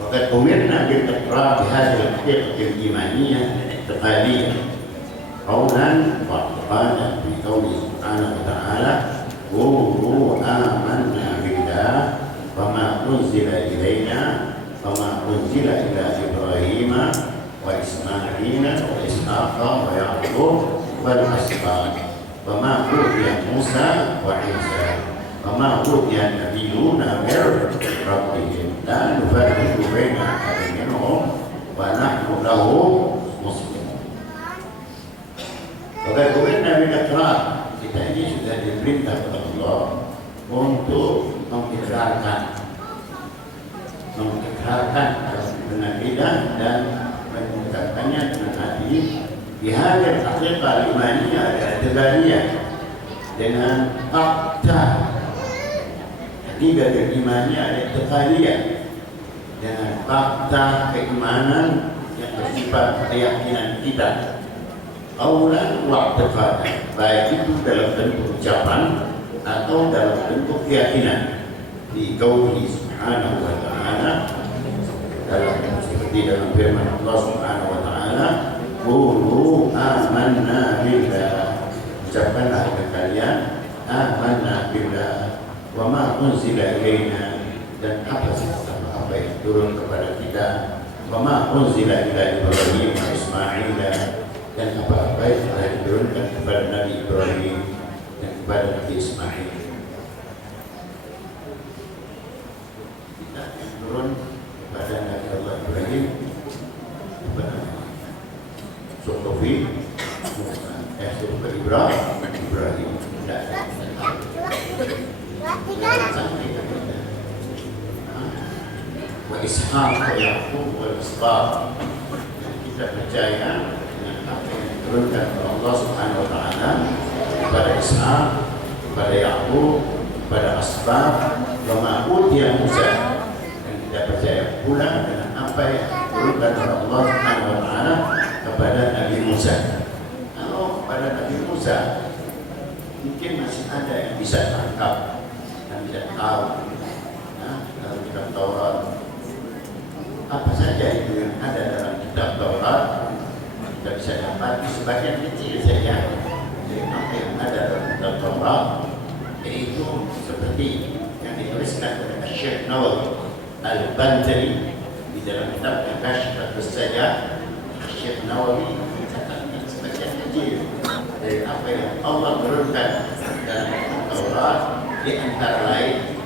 وقد أمرنا بالإقرار بهذه الحقيقة الإيمانية الاعتقادية قولا واعتقادا في قوله سبحانه وتعالى قولوا آمنا بالله وما أنزل إلينا وما أنزل إلى إبراهيم وإسماعيل وإسحاق ويعقوب والأسباط وما أوتي موسى وعيسى وما أوتي النبيون من ربهم لا نفرق بين أحد منهم ونحن له مسلمون. Bahkan umirna bil iqrar, kita ini sudah diperintah oleh Allah untuk mengikrarkan dengan lidah dan mengucapkannya dengan hati di hadis hakikat imaniyah dan i'tiqadiyah dengan fakta hakikat imaniyah dan i'tiqadiyah dengan fakta keimanan yang bersifat keyakinan kita qaulan wa i'tiqadan, baik itu dalam bentuk ucapan atau dalam bentuk keyakinan di qaulihi subhanahu wa ta'ala, seperti dalam firman Allah subhanahu wa ta'ala qulu amanna billah, ucapkanlah kalian amanna billah wa ma unzila ilaina, dan apa yang turun kepada kita, wa ma unzila ila Ibrahim wa Ismail, dan apa yang telah diturunkan kepada Nabi Ibrahim dan kepada Nabi Ismail. Kita yang turun kepada Nabi Allah Ibrahim, kepada Sokofi, Sokofi Ibrahim, wa Ishaq wa Yaqub wa Asbab. Kita percaya dengan apa yang diturunkan oleh Allah Subhanahu wa taala kepada Ishaq, kepada Yaqub, kepada Asbab, wa ma utiya Musa. Dan kita percaya pula dengan apa yang diturunkan oleh Allah Subhanahu wa taala kepada Nabi Musa. Kalau pada Nabi Musa mungkin masih ada yang bisa tangkap dan bisa tahu, dalam kitab Taurat apa saja itu yang ada dalam kitab Taurat kita bisa dapat sebagian kecil saja dari apa yang ada dalam kitab Taurat, yaitu seperti yang dituliskan oleh Syekh Nawawi Al-Bantari di dalam kitab Kashfus Sajah. Syekh Nawawi mencatatkan sebagian kecil dari apa yang Allah turunkan dalam kitab Taurat, di antara lain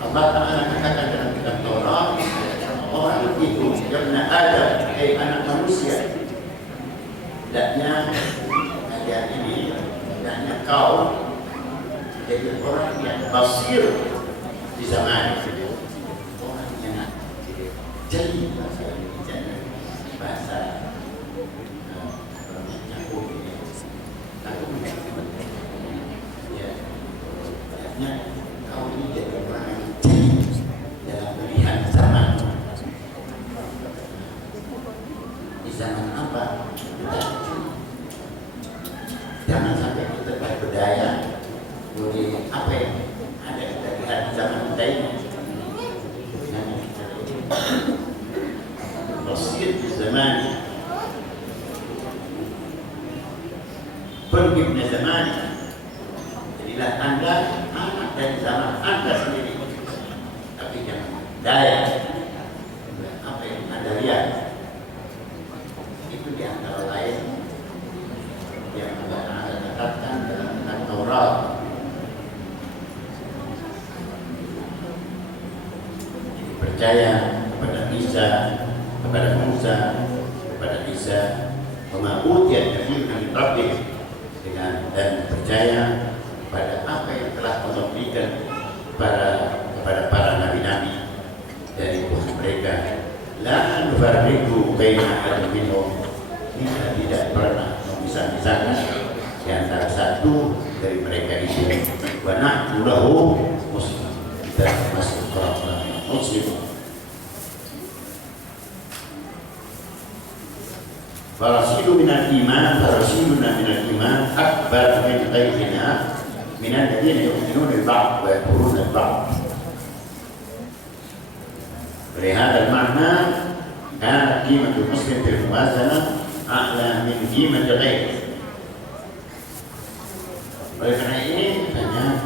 Allah Ta'ala katakan dalam kitab Taurat, orang itu yabna Adam, anak manusia, hendaknya kalian ini, hendaknya kau jadi orang yang basir di zaman ini, orang yang jeli, bahasa kau ini jadi orang yang jeli dalam melihat zaman. Di zaman apa? Jangan sampai kita berbudaya boleh apa yang ada kita lihat di zaman kita ini. Basir di zaman berbeda zaman. Jadilah Anda anak dari zaman Anda sendiri, tapi jangan daya apa yang Anda lihat. Itu di antara lain yang Allah Ta'ala katakan dalam kitab Taurat. Jadi percaya kepada Isa, kepada Musa, kepada Isa, wa utiya an-nabiyyu min rabbih, dengan dan percaya pada apa yang telah Allah berikan kepada para nabi-nabi dari Tuhan mereka. La nufarriqu baina ahadin minhum, kita tidak pernah memisah-misahkan di antara satu dari mereka itu. Wa nahnu lahu muslimun, kita termasuk orang-orang muslim. Farasidu minal iman, farasiduna minal iman akbar min ghairina min alladhina yu'minuna bil-ba'd wa yakfuruna bil-ba'd. Olehada makna karena qimatul muslim fil muwazanah a'la min qimatil ghairi. Oleh karena ini katanya,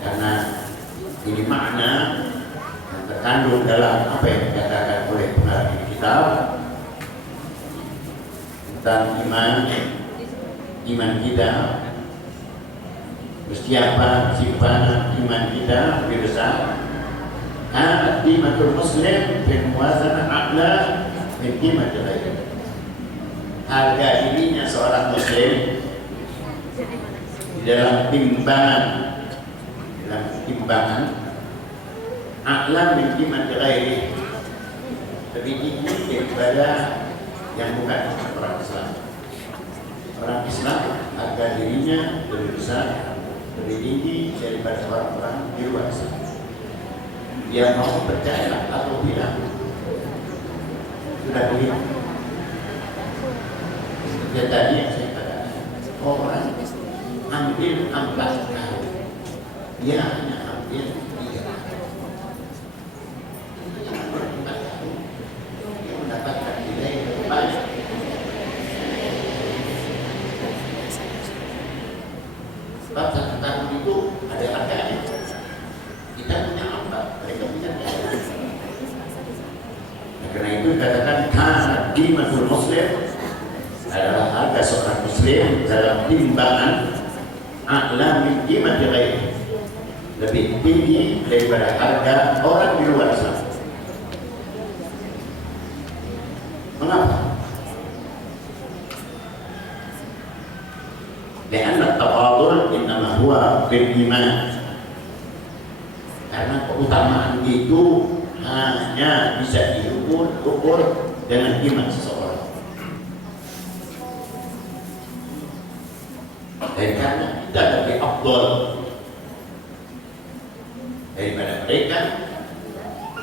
karena ini makna yang terkandung dalam apa yang dikatakan oleh pengarang kitab tentang iman kita, siapa sifat iman kita lebih besar. Qimatul muslim fil muwazanah a'la min qimatil ghairi. Harga dirinya seorang muslim di dalam timbangan a'la min qimatil ghairi, lebih tinggi daripada yang bukan orang Islam. Orang Islam harga dirinya lebih besar, lebih tinggi daripada orang-orang di luar Islam. Dia mau percaya atau tidak, sudah begitu. Seperti tadi yang saya katakan, orang ambil 4 tahun, dia hanya ambil 3 tahun. 4 tahun, dia mendapatkan nilai yang banyak. Sebab 1 tahun itu ada harganya. Kita punya 4, mereka punya 3. Karena itu dikatakan qimatul muslim adalah harga seorang muslim dalam timbangan a'la min qimatil ghairi, lebih tinggi daripada harga orang di luar sana. Mengapa? Karena tafadul innama huwa bil iman. Karena keutamaan itu hanya bisa diukur dengan iman seseorang. Dan karena kita lebih afdal daripada mereka,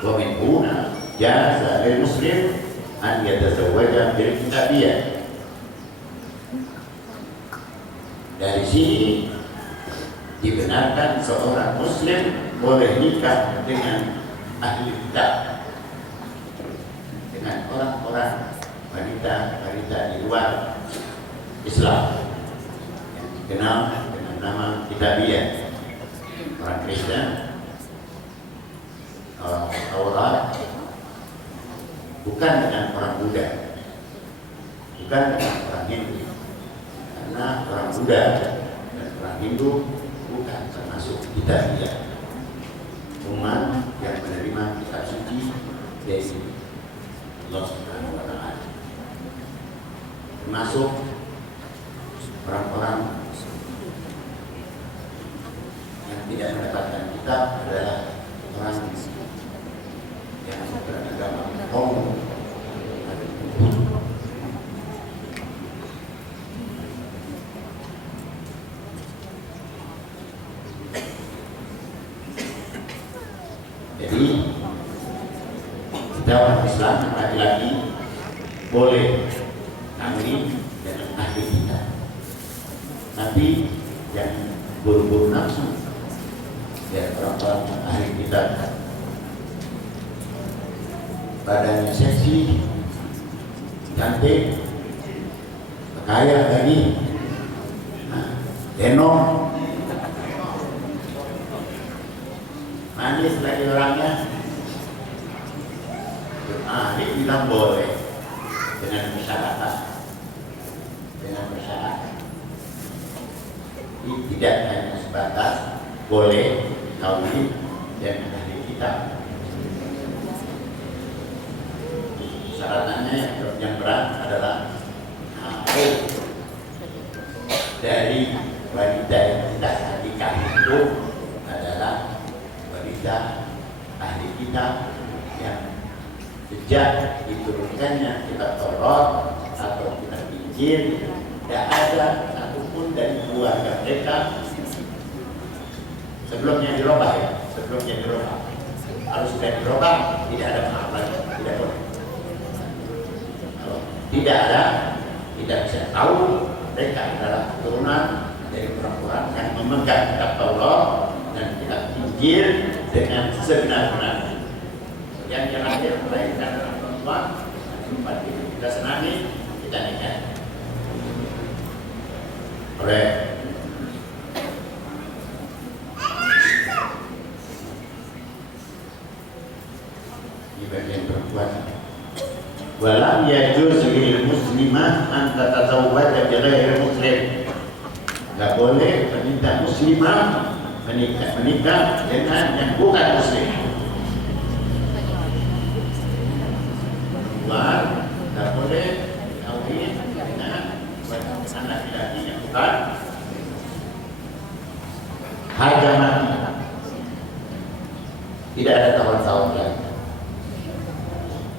wa min huna jaza lil muslim an yatazawwaja bil kitabiyah. Dari sini dibenarkan seorang muslim boleh nikah dengan ahli kitab, dengan orang-orang wanita di luar Islam yang dikenal dengan nama kitabiyah, orang Kristen, orang Taurat, bukan dengan orang Buddha, bukan dengan orang Hindu. Karena orang Buddha dan orang Hindu bukan termasuk kitabiyah, umat yang menerima kitab suci dari Allah Subhanahu wa Ta'ala. Termasuk orang-orang yang tidak mendapatkan kitab adalah orang yang beragama Hong. Jadi kita orang Islam laki-laki boleh kawin dengan ahli kita, tapi yang buru-buru nafsu ya, orang-orang ahli kita badannya seksi, cantik, kaya lagi, denong, manis lagi orangnya. Ahli bilang boleh dengan masyarakat, ini tidak hanya sebatas boleh kawin dengan ahli kita. Syaratannya yang berat adalah dari wanita yang kita nikah itu adalah wanita ahli kita yang sejak diturunkannya kitab Taurat atau kitab Injil tidak ada satupun dari keluarga mereka sebelumnya dirubah ya, kalau sudah dirubah tidak ada maaf lagi, tidak boleh. Kalau tidak ada, tidak bisa tahu mereka adalah keturunan dari orang-orang yang memegang kitab Taurat dan kitab Injil dengan sebenar-benarnya. yang lahir melahirkan anak perempuan, tempat itu kita senangi, kita nikah. Oleh di bagian perempuan, walam yajuz lil muslimah an tatazawwaja bi ghairi muslim. Enggak boleh wanita muslimah menikah dengan yang bukan muslim. Enggak boleh kawin dengan anak laki-laki yang bukan harga mati. Tidak ada tawar-tawar lagi.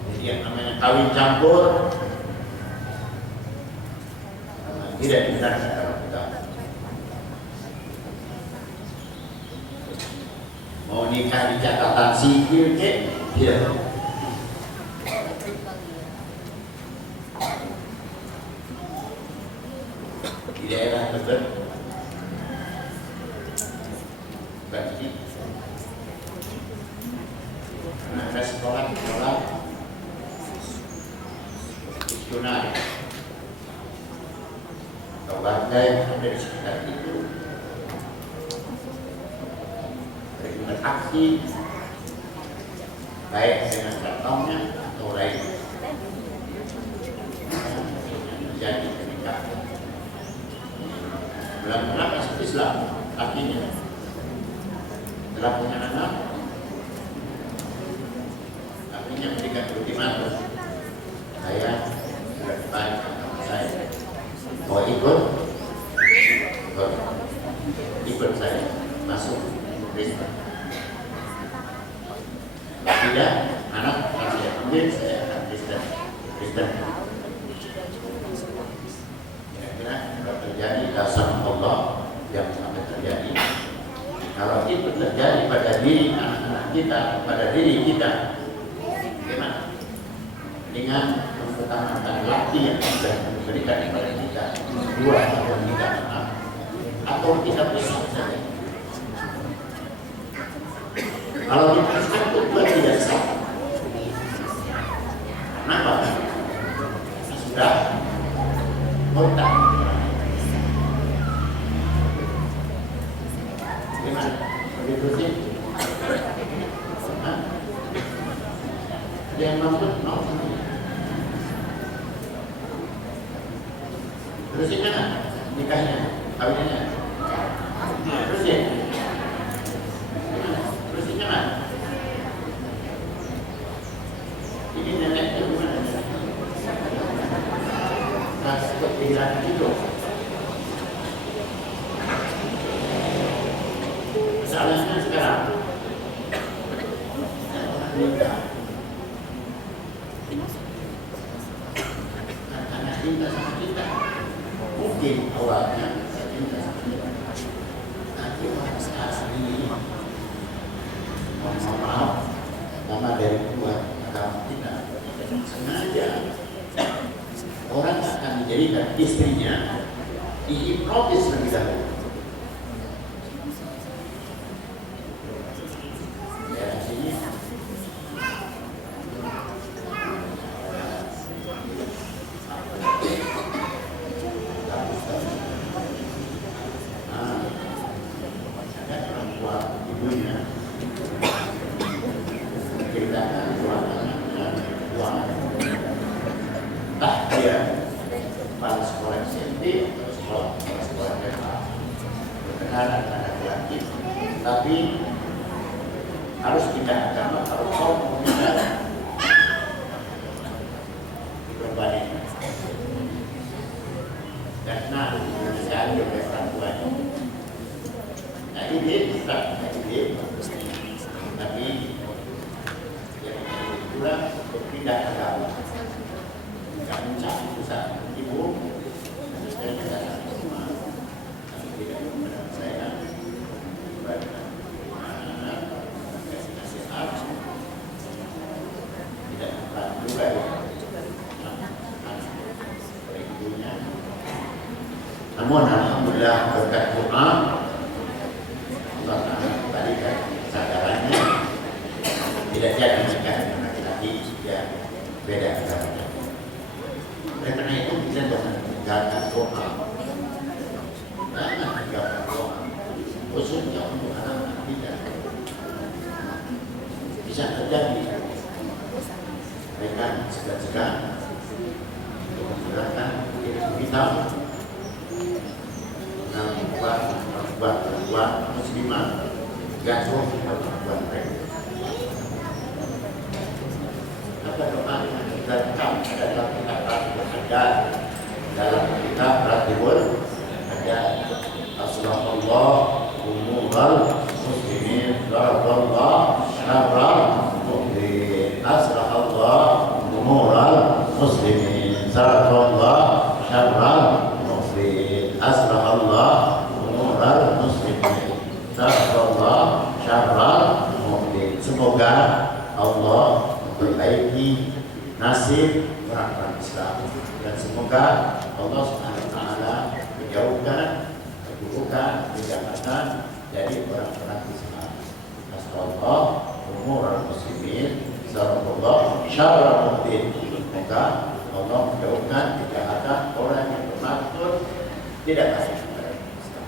Jadi yang namanya kawin campur tidak dibenarkan dalam kita. Mau nikah di catatan sipil tidak. Di daerah tertentu bagi ada sekolah missionari atau warga yang ada di sekitar itu beraksi baik dengan kantongnya atau lain menjadi pernikahan dalam masuk Islam. Artinya telah punya anak, artinya memberikan ultimatum, saya sudah baik sama saya, mau ikut saya masuk Kristen. Tidak, anak saya ambil, saya akan Kristen. Kira-kira kalau terjadi dasar Allah yang sampai terjadi, kalau itu terjadi pada diri anak-anak kita, pada diri kita, bagaimana? Dengan mempertahankan laki yang sudah diberikan kepada kita, dua atau tiga anak, atau kita pisah saja. Kalau dipisah itu tidak sah. Kenapa? Sudah kontak. Gimana? Begitu sih? Dia yang mampu, mau sendiri. Terusin kan? Nikahnya, kawinannya. Terusin. Terusin kan? Ini neneknya gimana? Nah, seperti kehilangan itu. Masalahnya sekarang nikah karena cinta sama kita, mungkin awalnya cinta sama kita, nanti orang asli mohon maaf nama dari dua agama kita sengaja orang akan dijadikan istrinya, dihipnotis lebih dahulu. Tapi harus pindah agama kalau kau pindah berbani karena saya ambil dari orang tuanya. Nah ini bisa, tapi yang itulah pindah agama. Nggak mencari susah ibu, saya tidak rumah, tapi tidak benar saya. Namun alhamdulillah berkat doa Allah Ta'ala kembalikan kesadarannya, tidak jadi nikah dengan beda agamanya. Oleh karena itu kita jangan tinggalkan doa, jangan tinggalkan doa, khususnya untuk anak-anak kita. Bisa terjadi mereka segan-segan untuk menggunakan ilmu hitam membuat muslimah jatuh perbuatan mereka. Maka doa yang kita rekam ada dalam kitab ada dalam kitab Ratibul ada Asrafullah umural muslimin daraballah syarral mu'min asrafullah umural muslimin daraballah syarral mu'min asrafullah umural muslimin daraballah syarral mu'min. Semoga Allah memperbaiki nasib orang-orang Islam dan semoga Allah Subhanahu wa taala menjauhkan keburukan, kejahatan dari orang-orang Islam. Astagfirullah umur muslimin sarallahu syarra mu'min. Semoga Allah menjauhkan kejahatan orang yang bermaksud tidak baik kepada Islam.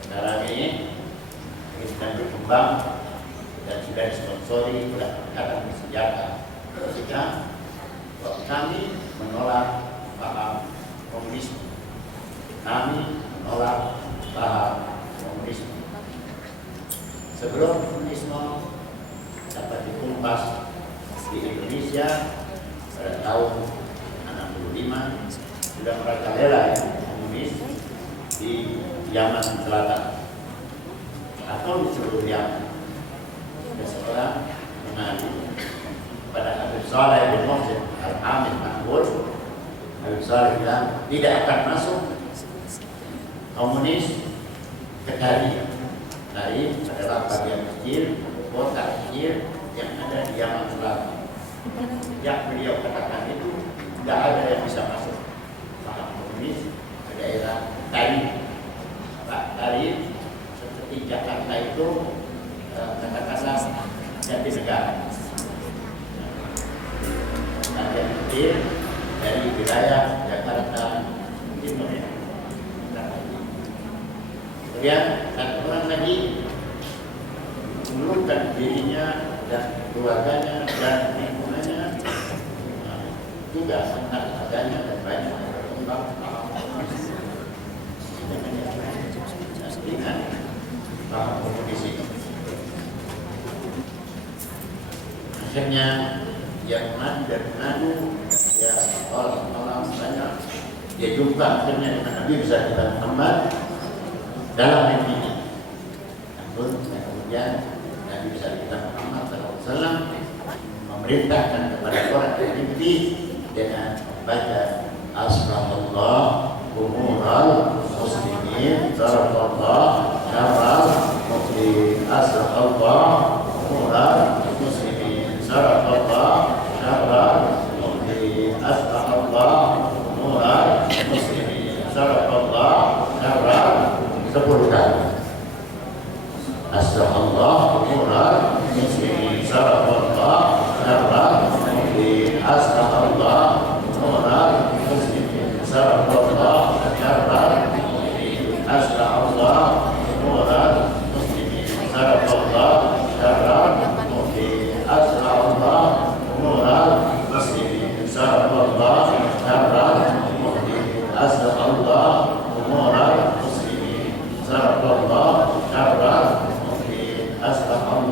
Sekarang ini sedang berkembang dan sudah disponsori oleh Angkatan Bersenjata Rusia bahwa kami menolak paham komunisme. Kami menolak paham komunisme. Sebelum komunisme dapat ditumpas di Indonesia pada tahun 65 sudah merajalela komunis di Yaman Selatan atau di seluruh Yaman. Ada seorang mengadu pada Habib Saleh bin Muhsin Al-Amin Mahmud. Habib Saleh bilang tidak akan masuk komunis ke Dari. Dari adalah bagian kecil, kota kecil yang ada di Yaman Selatan. Yang beliau katakan itu tidak ada yang bisa masuk paham komunis ke daerah Dari. Dari seperti Jakarta itu katakanlah jati negara. Bagian kecil dari wilayah Jakarta Timur. Kemudian satu orang lagi mengurungkan dirinya dan keluarganya dan lingkungannya juga sangat adanya dan banyak berkembang dengan paham komunis ini. Akhirnya yang mengadu ya orang-orang banyak dia jumpa akhirnya dengan Nabi besar kita Muhammad dalam mimpinya. Namun kemudian Nabi besar kita Muhammad SAW memerintahkan kepada orang yang mimpi dengan membaca Asrafullah umural muslimin daraballah syarral mu'min asrafullah umural muslimin daraballah syarral mu'min asrafullah umural muslimin daraballah syarral 10 kali. Asrafullah umural muslimin daraballah syarral mu'min asrafullah umural muslimin daraballah syarral Asra'allah umural muslimin Sarafallah syarral mu'min Asra'allah umural muslimin Sarafallah syarral mu'min Asra'allah umural muslimin Sarafallah syarral mu'min Asra'allah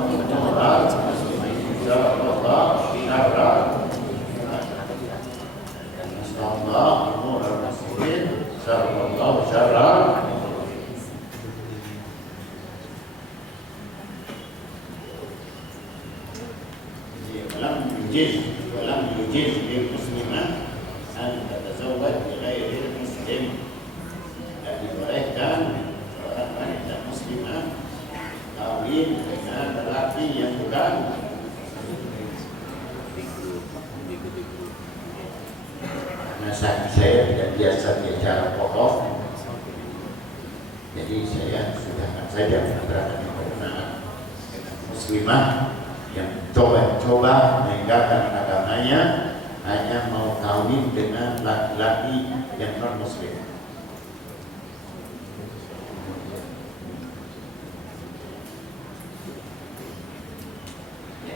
umural muslimin Sarafallah syarral Asra'allah umural muslimin Sarafallah syarral ولم يجيز للمسلمة أن تتزوج بغير المسلم. Dan dibolehkan seorang wanita muslimah kawin dengan lelaki yang bukan karena saya tidak biasa bicara pokok, jadi saya sudahkan saja menerangkan penggunaan dengan muslimah yang coba-coba meninggalkan agamanya hanya mau kawin dengan laki-laki yang non muslim.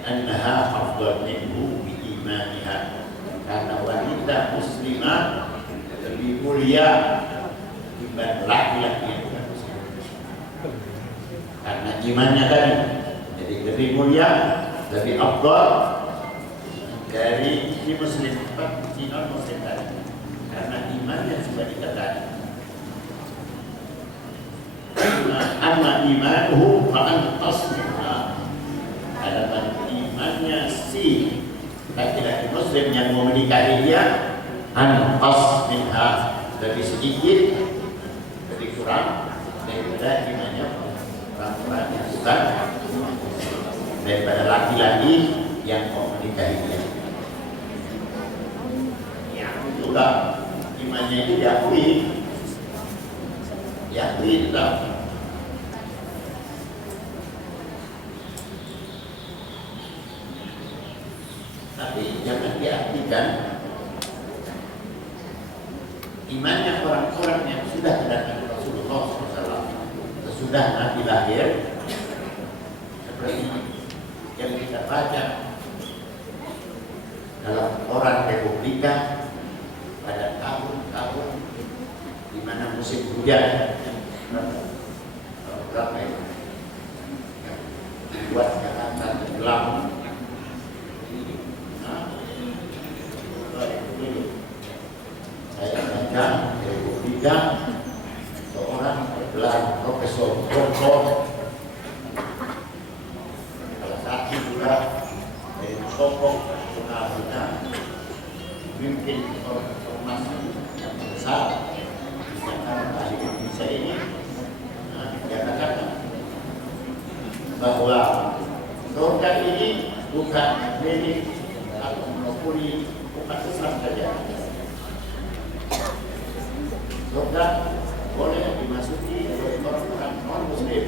Annaha afdal minhu bi imaniha, karena wanita muslimah lebih mulia dibanding laki-laki yang bukan muslim. Karena imannya tadi, jadi lebih mulia, lebih afdal dari si muslim, si non muslim tadi, karena imannya sudah dikatakan. Amma imanuhu fa'an tasmiha, adapun imannya si laki-laki muslim yang mau menikahi dia, an tasmiha, lebih sedikit, lebih kurang daripada imannya orang-orang yang bukan, daripada laki-laki yang mau menikahi dia. Yang juga imannya itu diakui juga. Tapi jangan diartikan imannya orang-orang yang sudah kedatangan Rasulullah SAW sesudah Nabi lahir, seperti yang kita baca dalam Quran Republika pada tahun-tahun di mana musim hujan berapa ya? Buat Jakarta tenggelam. Saya baca Republika, seorang gelar Profesor Doktor, salah satu juga dari tokoh nasional, mungkin informasi yang besar di Indonesia ini, dia katakan bahwa surga ini bukan milik atau monopoli umat Islam saja. Surga boleh dimasuki oleh orang non muslim.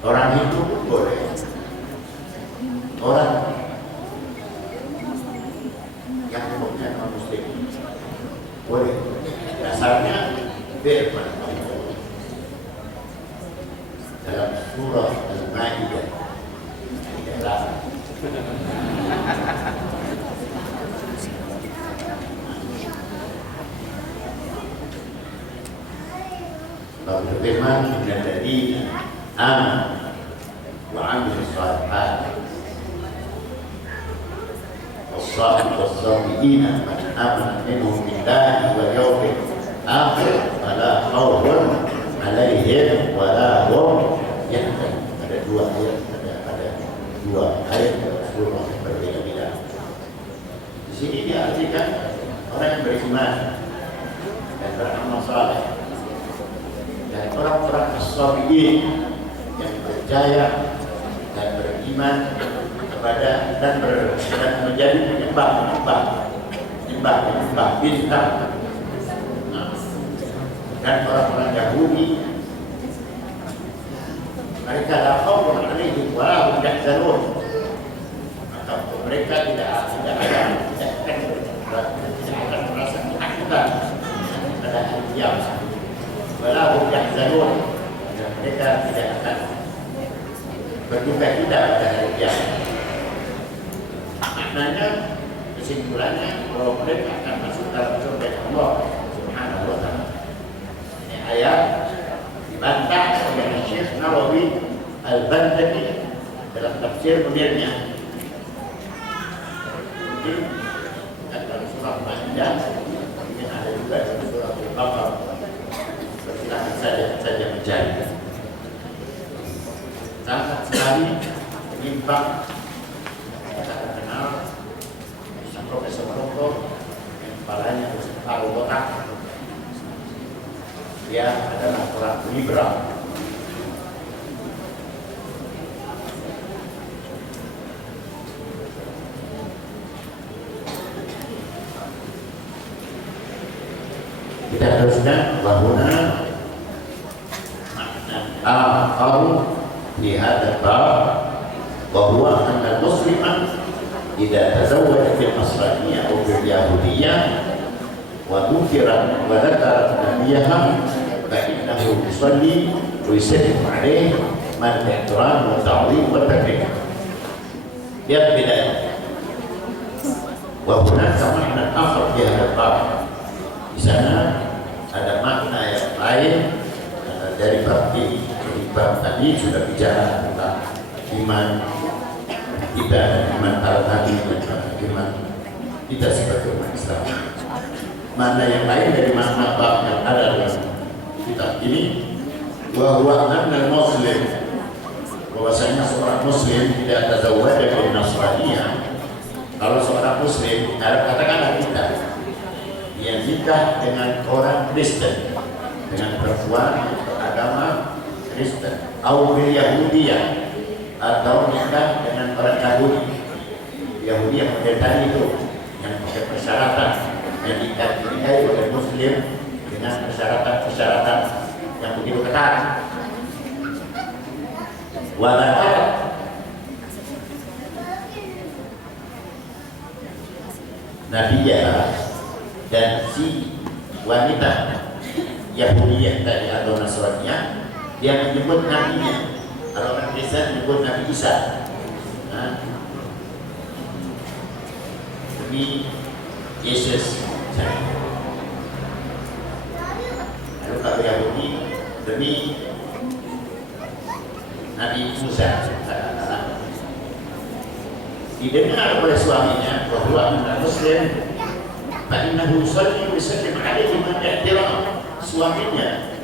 Orang Hindu pun boleh. Orang yang umumnya non muslim boleh. Dasarnya firman Allah dalam surah Al-Maidah ayat 8. Allah berfirman, "Innalladzina amanu wa 'amilus shalihat was-sabiqina man amana minhum billahi wal yawmil akhir fala khawfun 'alaihim wa la hum yahzanun." Ada dua ayat Rasulullah yang berbeda-beda. Di sini diartikan orang yang beriman dan beramal saleh, dan orang-orang as-sabiqin yang berjaya dan beriman kepada dan menjadi penyembah bintang. Dan orang-orang Yahudi, mereka la khaufun 'alaihim wa la hum yahzanun. Maka mereka tidak akan merasa ketakutan pada hari kiamat. Walau yahzanun, dan mereka tidak akan berduka cita pada hari kiamat. Maknanya, kesimpulannya bahwa mereka akan masuk dalam surga Allah Subhanahu wa Ta'ala. Ini ayat dibantah oleh Syekh Nawawi Al-Bandari dalam tafsir Munirnya. Mungkin dalam surah Maidah, mungkin ada juga dalam surah Al-Baqarah. Silahkan saja mencari. Sangat sekali menyimpang. Kita kenal Profesor Doktor yang kepalanya separuh botak. Dia adalah orang liberal. Kita teruskan bahwa آخر في هذا الباب، وهو أن المسلم إذا تزوج بالنصرانية أو باليهودية وذكرت نبيها فإنه يصلي ويسلم عليه مع الاحترام والتعظيم والتكريم. Lihat bedanya. Wahunaka makna akhar di hadapan. Di sana ada makna yang lain dari bab ini. Bab tadi sudah bicara tentang iman kita, iman para nabi, dan iman kita sebagai umat Islam. Makna yang lain dari makna bab yang ada dalam kitab ini, bahwa anna muslim, bahwasanya seorang muslim tidak tazawwaj dari Nasraniyah. Kalau seorang muslim, katakanlah kita yang nikah dengan orang Kristen, dengan perempuan beragama Kristen, atau Yahudiyah, atau nikah dengan orang Yahudi. Yahudi yang model tadi itu, yang pakai persyaratan, yang dinikahi oleh muslim dengan persyaratan yang begitu ketat. Wadakar Nabiya dan si wanita Yahudiyah tadi atau Nasraniyah, dia menyebut nabinya. Kalau orang Kristen menyebut Nabi Isa. Demi Yesus. Lalu kalau Yahudi demi Nabi Musa. Didengar oleh suaminya bahwa anak muslim fa'innahu yusalli wa yusallim alaihi man ihtiram. Suaminya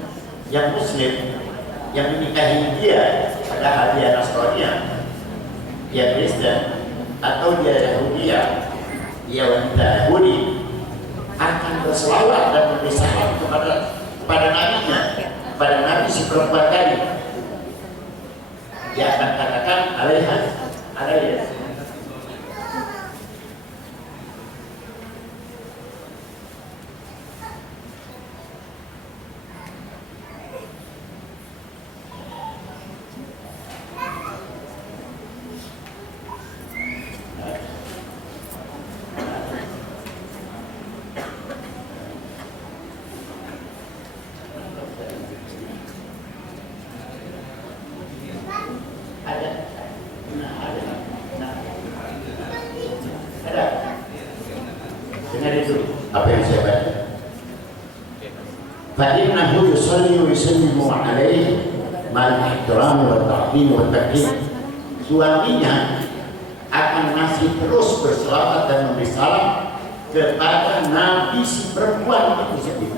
yang muslim yang menikahi dia, padahal dia Nasraniyah, dia Kristen atau dia Yahudiyah, dia wanita Yahudi, akan berselawat dan memberi salam kepada nabinya, pada nabi si perempuan tadi. Dia akan katakan alaiha. Dengar itu apa yang saya baca. Fa'innahu yusalli wa yusallimu alaihi ma'al ihtirami wa ta'zim wa takrim. Suaminya akan masih terus berselawat dan memberi salam kepada nabi si perempuan itu sendiri.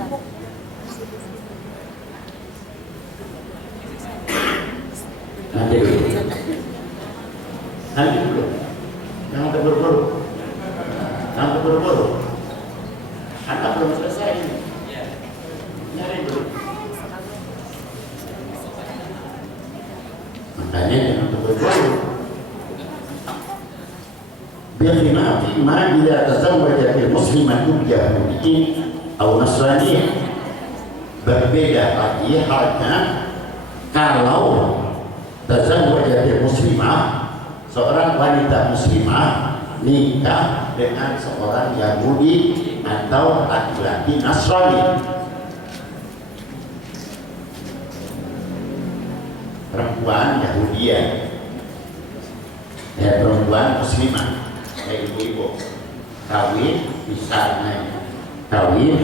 Nanti dulu. Jangan terburu-buru. Anda belum selesai ini. Nyari dulu. Makanya jangan terburu-buru. Bikhilaf ma idza tazawwajat al-muslimatu bi-yahudiyyin aw nasraniyyah. Berbeda lagi halnya kalau tazawwajat al-muslimah, seorang wanita muslimah nikah dengan seorang Yahudi atau laki-laki Nasrani. Perempuan Yahudiyah, perempuan muslimah, ibu-ibu kawin, misalnya kawin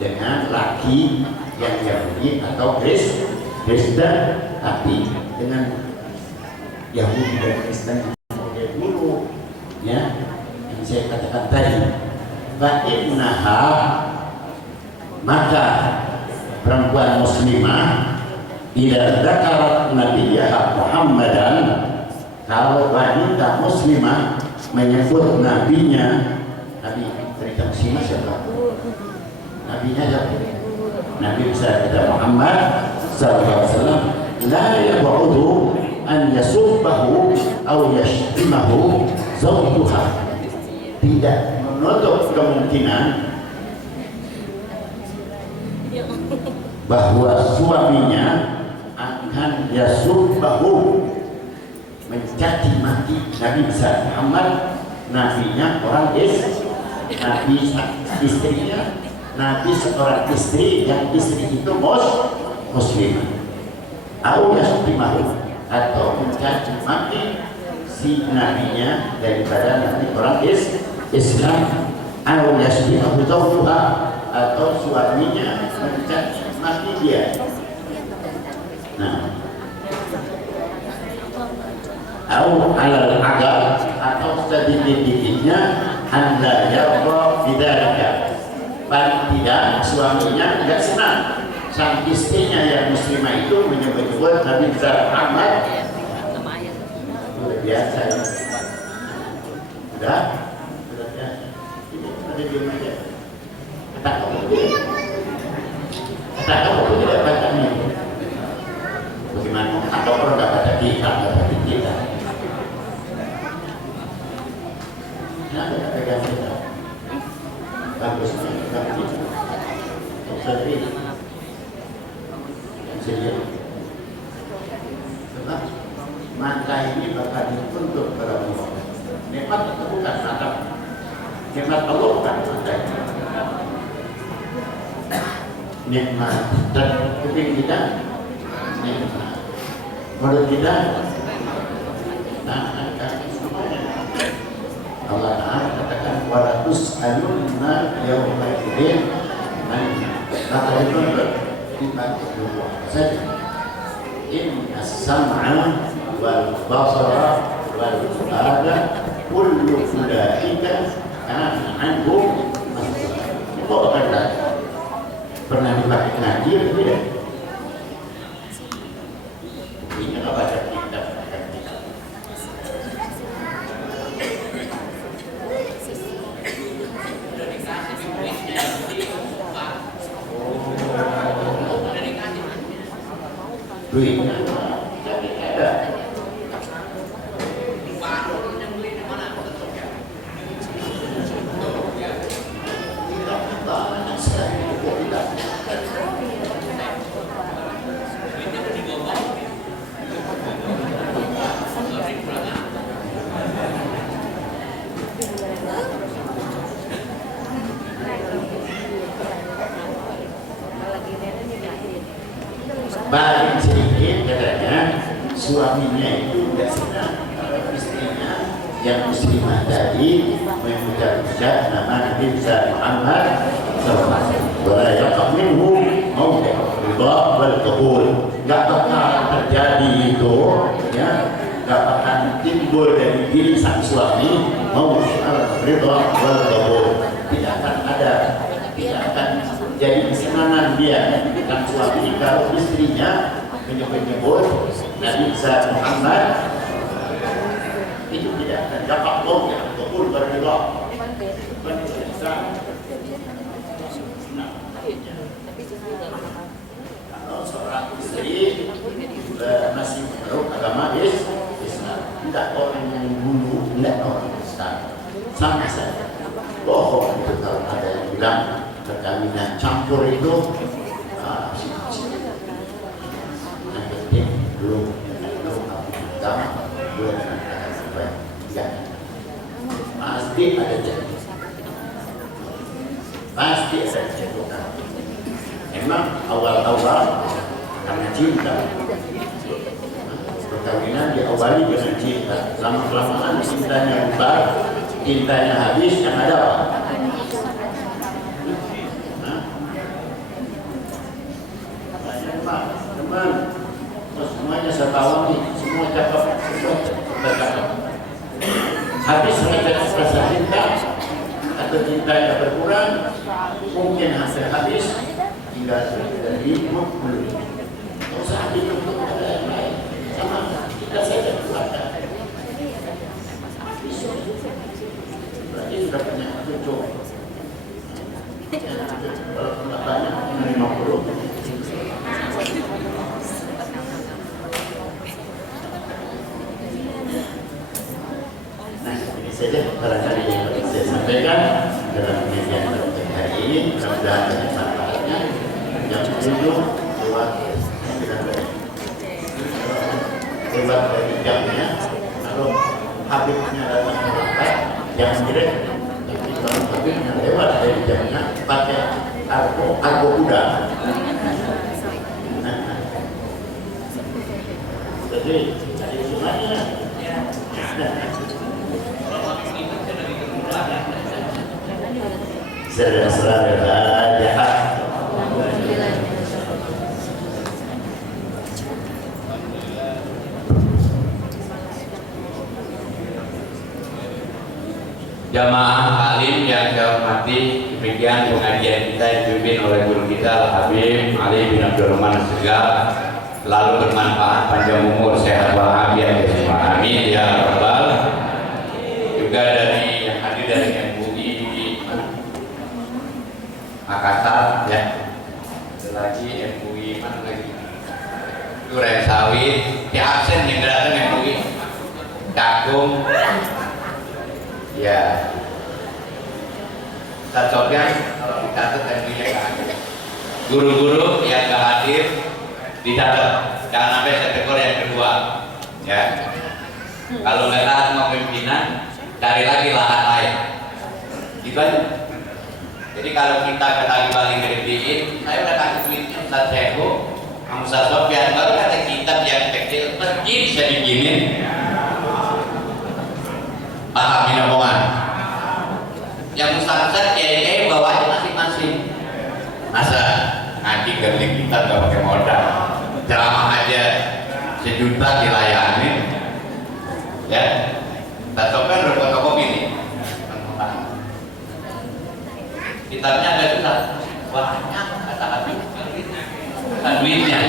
dengan laki yang Yahudi atau Kristen, tapi dengan Yahudi dan Kristen dulu, yang saya katakan tadi. Fa'innaha, maka perempuan muslimah idza dzakarat nabiyya Muhammadan, kalau wanita muslimah menyebut nabinya, nabi cerita muslimah siapa? Nabinya siapa? Nabi besar kita Muhammad sallallahu alaihi wasallam, la yab'udu an yasubbahu aw yashtimahu zawjuha. Tidak menutup kemungkinan bahwa suaminya akan yasubbahu, mencaci maki Nabi Muhammad, nabinya orang Nabi istrinya, Nabi seorang istri yang istri itu muslimah, atau yasubbahu, atau mencaci maki si nabinya daripada nabi orang Islam, atau yasubbahu zawjuha, atau suaminya mencaci maki dia. Nah, atau alal agar, atau sedikit-dikitnya anda yarda bidzalika, paling tidak suaminya tidak senang sang istrinya yang muslimah itu menyebut-nyebut Nabi Muhammad. Sudah biasa ya. Sudah biasa. Ini ada di mana? Kata kamu tidak baca ini. Bagaimana? Atau orang nggak baca kita, nggak baca kita. Kenapa nggak pegang kita? Bagusnya pegang kita. Observi. Yang serius. Sebab mata ini bakal dituntut pada Allah. Nikmat itu bukan mata. Nikmat Allah bukan mata. Nikmat dan kuping kita. Menurut kita, Allah Ta'ala katakan wala tus'alunna yawma idzin, maka itu dibantu Allah saja. Inna as-sam'a wal basara wal fu'ada kullu ulaika kana anhu mas'ula. Itu akan pernah dipakai ngaji atau tidak? Ini nggak baca kitab. Duitnya jadi ada. Paling sedikit katanya suaminya itu tidak senang kalau istrinya yang muslimah tadi memuja-muja nama Nabi Muhammad SAW. Wala yaqminhu mawdi' ridha wal qabul. Enggak bakal terjadi itu, ya, enggak bakal timbul dari diri sang suami mawdi' ridha wal qabul. Tidak akan ada, tidak akan jadi kesenangan dia dan suami kalau istrinya menyebut-nyebut Nabi Muhammad, itu tidak akan dapat ya betul berbeda. Kalau seorang istri masih menurut agama Islam, tidak orang yang dulu, tidak orang Islam, sama saja bohong itu kalau ada yang bilang perkawinan campur itu yang penting belum agama, belum sampai ya pasti ada jadi, pasti ada jadi. Memang awal-awal karena cinta, perkawinan diawali dengan cinta, lama-kelamaan cintanya bubar, cintanya habis, yang ada apa? Teman, semuanya saya tahu nih, semua cakap, habis mengajar rasa cinta atau cintanya berkurang, mungkin hasil habis tinggal dari belum. Kalau saat itu untuk ada yang lain, sama kita saja keluarga. Berarti sudah punya cucu. Kalau tidak banyak, 50. Saja barangkali yang saya sampaikan dalam pengajian hari ini, mudah-mudahan banyak manfaatnya. jam 7 lewat dari jamnya. Kalau Habibnya datang terlambat, jangan direk. Tapi kalau Habibnya lewat dari jamnya, pakai argo kuda. Jadi ada sunahnya. Serah-serah saja. Jamaah alim yang saya hormati, demikian pengajian kita dipimpin oleh guru kita Al-Habib Ali bin Abdul Rahman Segar, lalu bermanfaat, panjang umur, sehat walafiat ya semua, amin ya rabbal. Juga dari yang hadir dari MUI Makassar ya, ada lagi MUI mana lagi, Duren Sawit, di absen yang datang MUI Cakung. Ya, Ustaz Sofyan kalau dicatat dan dilihat guru-guru yang gak hadir dicatat, jangan sampai kategori yang kedua. Ya, kalau nggak taat mau pimpinan, cari lagi lahan lain. Gitu aja. Jadi kalau kita kembali balik ngertiin, saya udah kasih duitnya Ustaz Sehu, kamu Ustaz Sofyan, baru kata kitab yang kecil, masjid bisa bikinin. Paham ini omongan? Yang Ustaz kiai bawa aja masing-masing. Masa ngaji ganti kita gak pakai modal, ceramah aja sejuta dilayani. Ya, tak tahu kan berapa kopi nih? Kitabnya ada juga banyak kata-kata duitnya.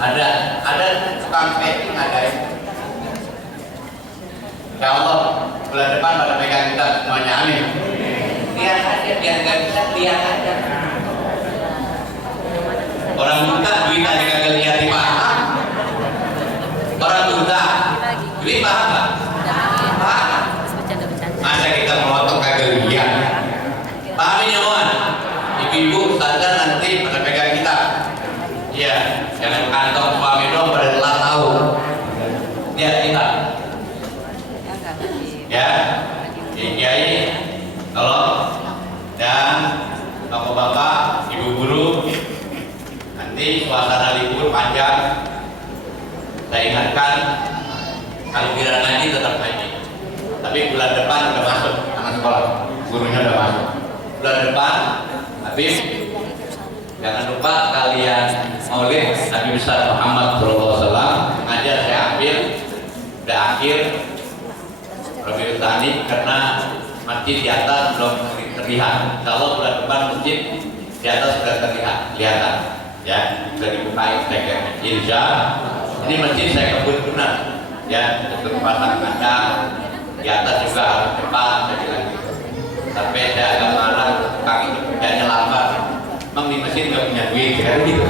Ada tukang packing ada. Ya Allah, bulan depan pada pegang kita semuanya, amin. Lihat aja, biar nggak bisa lihat aja. Orang buta duit aja kagak lihat di mata. Orang buta duit paham nggak? Paham. Masa kita melotok kagak lihat? Pahamin ya kawan. Ibu-ibu sadar nanti pada pegang kita. Iya, jangan kantong suami dong pada telah tahu. Lihat kita. Ya, kiai, tolong, dan bapak-bapak, ibu guru, nanti suasana libur panjang. Saya ingatkan, kalau kira ngaji tetap ngaji. Tapi bulan depan udah masuk anak sekolah, gurunya udah masuk. Bulan depan, habis jangan lupa kalian maulid Nabi besar Muhammad SAW. Ngajar saya ambil, udah akhir. Rabiul Tani karena masjid di atas belum terlihat. Insya Allah bulan depan masjid di atas sudah terlihat, kelihatan. Ya, sudah dibuka saya insya. Ini masjid saya kebut benar. Ya, untuk pasang kandang di atas juga harus cepat saya bilang gitu. Sampai saya agak marah, kaki kerjanya lambat. Memang di masjid nggak punya duit, kayak gitu.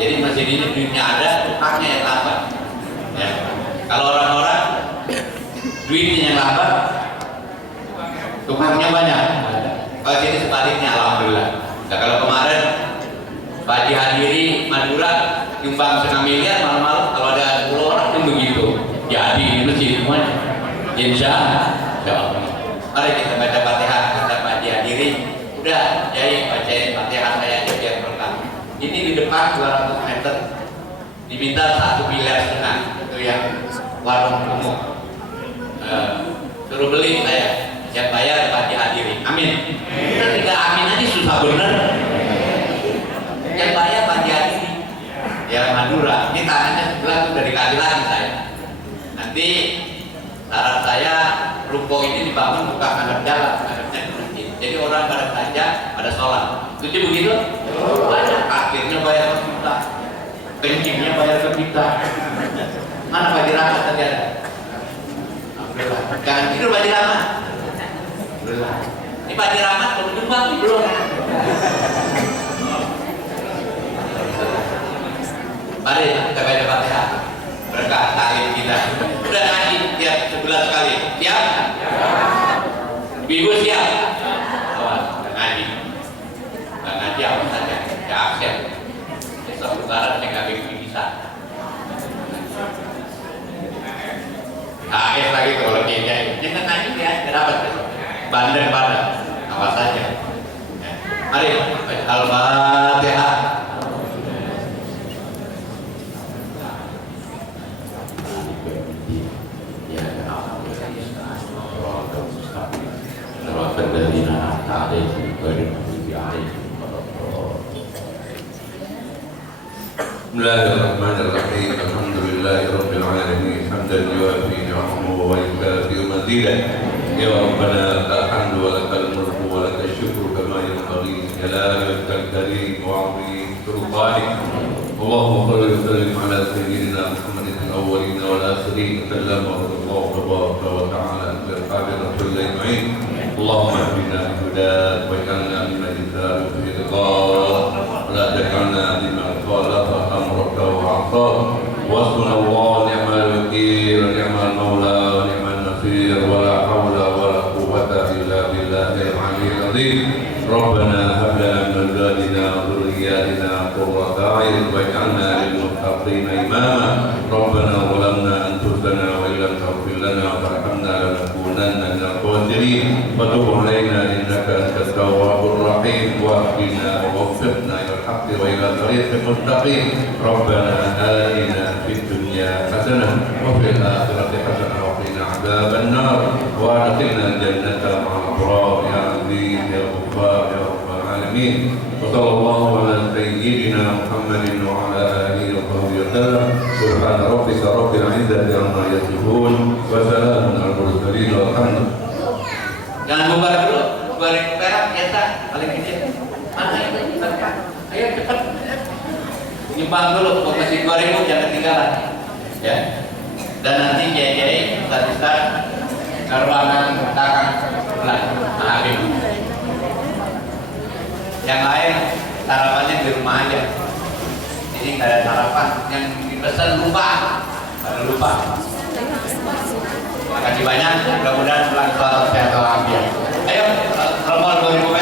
Jadi masjid ini duitnya ada, tukangnya yang lambat. Ya, kalau orang-orang duitnya yang lambat, tukangnya banyak. Kalau sini sebaliknya, alhamdulillah. Nah, kalau kemarin Pak Haji Hadiri Madura nyumbang 1,5 miliar, malam-malam kalau ada 10 orang kan begitu. Jadi ini masjid semuanya. Insya Allah. Mari kita baca Fatihah kata Pak Haji Hadiri. Udah, jadi bacain Fatihah saya aja biar berkah. Ini di depan 200 meter. Diminta 1,5 miliar itu yang warung umum. Suruh beli saya, yang bayar Pak Haji Hadiri. Amin. Kita tidak amin aja susah bener. Yang bayar Pak Haji Hadiri, ya Madura. Ini tangannya sebelah sudah dikasih lagi saya. Nanti saran saya ruko ini dibangun bukan menghadap jalan, menghadapnya ke masjid. Jadi orang pada belanja, pada sholat. Setuju begitu? Banyak akhirnya bayar ke kita, kencingnya bayar ke kita. Mana Pak Dirama tadi ada? Jangan tidur Pak Dirama. Ini Pak Dirama belum nyumbang belum. Mari kita baca Fatihah. Berkah talim kita. Udah ngaji tiap sebulan sekali. Siap? Ibu siap? Awas, ngaji. Ngaji apa saja. ada aksen. Besok lebaran saya nggak bikin bisa. AS lagi tuh kalau dia jangan nanti ya dapat besok. Bandar awas saja. Mari Al-Fatihah. بسم الله الرحمن الرحيم الحمد لله رب العالمين حمدا يوافي نعمه ويكافئ مزيدا يا ربنا لك الحمد ولك الملك ولك الشكر كما ينبغي لجلالك الكريم وعظيم سلطانك اللهم صل وسلم على سيدنا محمد الاولين والاخرين كلمه الله تبارك وتعالى باصحاب رسول الله اجمعين اللهم اهدنا بهداك واجعلنا ممن يسار في رضاك ولا تجعلنا ممن خالف امرك وعصاك وحسبنا الله ونعم الوكيل ونعم المولى ونعم النصير ولا حول ولا قوه الا بالله العلي العظيم ربنا هب لنا من ازواجنا وذرياتنا قرة اعين واجعلنا للمتقين اماما ربنا ظلمنا انفسنا وان لم تغفر لنا وترحمنا لنكونن من الخاسرين وتب علينا انك انت التواب الرحيم واهدنا ووفقنا الى الحق والى طريق مستقيم ربنا اتنا في الدنيا حسنه وفي الاخره حسنه وقنا عذاب النار وادخلنا الجنه مع الابرار يا عزيز يا غفار يا رب العالمين وصلى الله على سيدنا محمد وعلى اله وصحبه وسلم سبحان ربك رب العزه عما يصفون وسلام على المرسلين والحمد لله. Jangan bubar dulu, goreng perak biasa paling kecil. Mana itu? Ayo cepat. Nyumbang dulu, masih gorengmu jangan ketinggalan. Ya. Dan nanti kiai-kiai ustaz-ustaz ke ruangan belakang sebelah Habib. Yang lain sarapannya di rumah aja. Ini nggak ada sarapan, yang dipesan lupa, baru lupa. Terima kasih banyak, mudah-mudahan pulang selamat sehat walafiat. Ayo, Romal 2000.